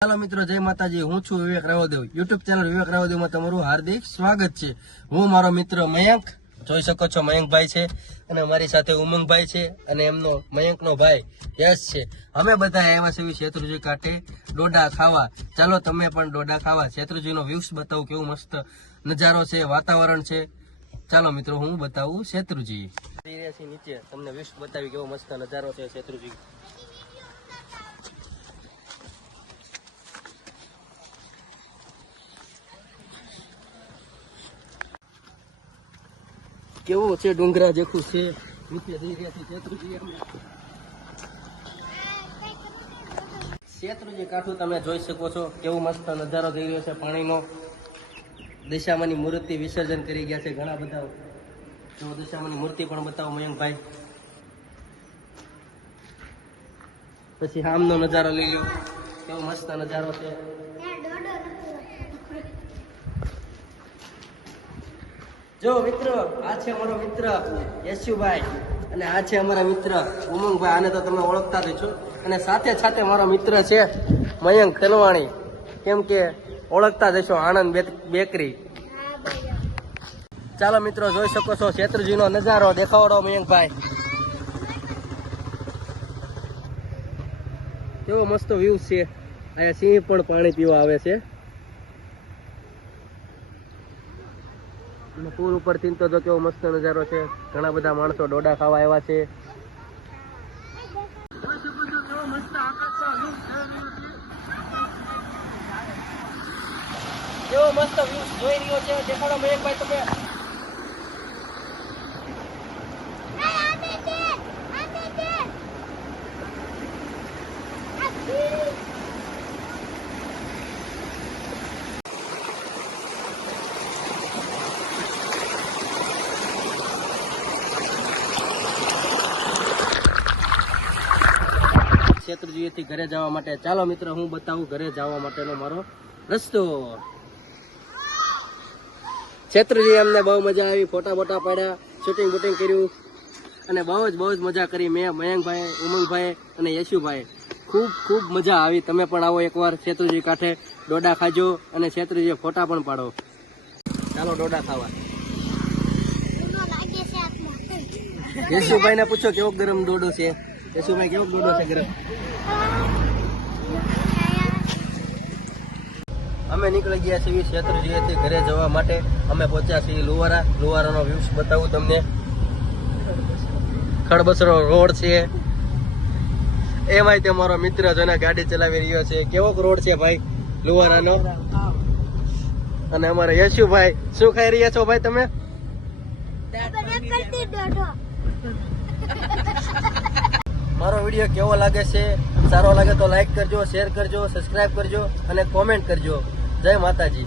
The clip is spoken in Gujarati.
हेलो मित्रों, जय माताजी। हूँ छू विवेक रावदेव। यूट्यूब चैनल विवेक रावदेव में तमाરું हार्दिक स्वागत છે। હું મારો મિત્ર મયંક, જોઈ શકો છો મયંકભાઈ છે અને અમારી સાથે ઉમંગભાઈ છે અને એમનો મયંકનો ભાઈ યશ છે। અમે બધા આવ્યા છે શેત્રુંજી કાંઠે ડોડા ખાવા। ચાલો તમે પણ ડોડા ખાવા। શેત્રુંજીનો વ્યૂઝ બતાવું, કેવું મસ્ત નજારો છે, વાતાવરણ છે। ચાલો મિત્રો, હું બતાવું શેત્રુંજી નીચે, તમને વ્યૂઝ બતાવી કેવો મસ્ત નજારો છે શેત્રુંજી। કેવો છે ડુંગરા જેખું છે, નીચે જઈ રહ્યા છે શેત્રુંજી। શેત્રુંજી કાંઠું તમે જોઈ શકો છો, કેવો મસ્ત નજારો થઈ રહ્યો છે પાણીનો। દશામાની મૂર્તિ વિસર્જન કરી ગયા છે ઘણા બધા। તો દશામાની મૂર્તિ પણ બતાવો મયંકભાઈ। પછી આમનો નજારો લઈ લો, કેવો મસ્ત નજારો છે। જો મિત્રો, આ છે અમારો મિત્ર યશુભાઈ અને આ છે અમારા મિત્ર ઉમંગભાઈ। આને તો તમે ઓળખતા જ છો। અને સાથે સાથે મારો મિત્ર છે મયંક તલવાણી, કેમ કે ઓળખતા જશો, આનંદ બેકરી। ચાલો મિત્રો, જોઈ શકો છો શેત્રુંજીનો નજારો, દેખાડો મયંકભાઈ। કેવો મસ્ત વ્યૂ છે। અહીંયા સિંહ પણ પાણી પીવા આવે છે। પુલ ઉપરથી તો જો કેવો મસ્ત નજારો છે। ઘણા બધા માણસો ડોડા ખાવા આવ્યા છે। કેવો મસ્ત વ્યૂ જોઈ રહ્યો છે, દેખાડો મયંકભાઈ તમે। શેત્રુંજીથી ઘરે જવા માટે ચાલો મિત્રો, હું બતાવું ઘરે જવા માટેનો મારો રસ્તો। શેત્રુંજી અમને બહુ મજા આવી, ફોટા બોટા પાડ્યા, શૂટિંગ બૂટિંગ કર્યું અને બહુ જ મજા કરી। મેં, મયંકભાઈ, ઉમંગભાઈ અને યશુભાઈ ખૂબ મજા આવી। તમે પણ આવો એકવાર શેત્રુંજી કાંઠે, ડોડા ખાજો અને શેત્રુંજી ફોટા પણ પાડો। ચાલો ડોડા ખાવા। યશુભાઈ ને પૂછો કેવો ગરમ ડોડો છે। યશુભાઈ, કેવો ડોડો છે ગરમ? અમે નીકળી ગયા છીએ શેત્રુંજીથી ઘરે જવા માટે। અમે પહોંચ્યા છીએ લુવારા। લુવારાનો વ્યૂઝ બતાવું તમને। ખડબસરો રોડ છે, એમાંય તમારો મિત્ર જોને ગાડી ચલાવી રહ્યો છે। કેવો રોડ છે ભાઈ લુવારાનો। અને અમારા યશુભાઈ, શું ખાઈ રહ્યા છો ભાઈ તમે? મારો વિડીયો કેવો લાગે છે? સારો લાગે તો લાઈક કરજો, શેર કરજો, સબસ્ક્રાઇબ કરજો અને કોમેન્ટ કરજો। જય માતાજી।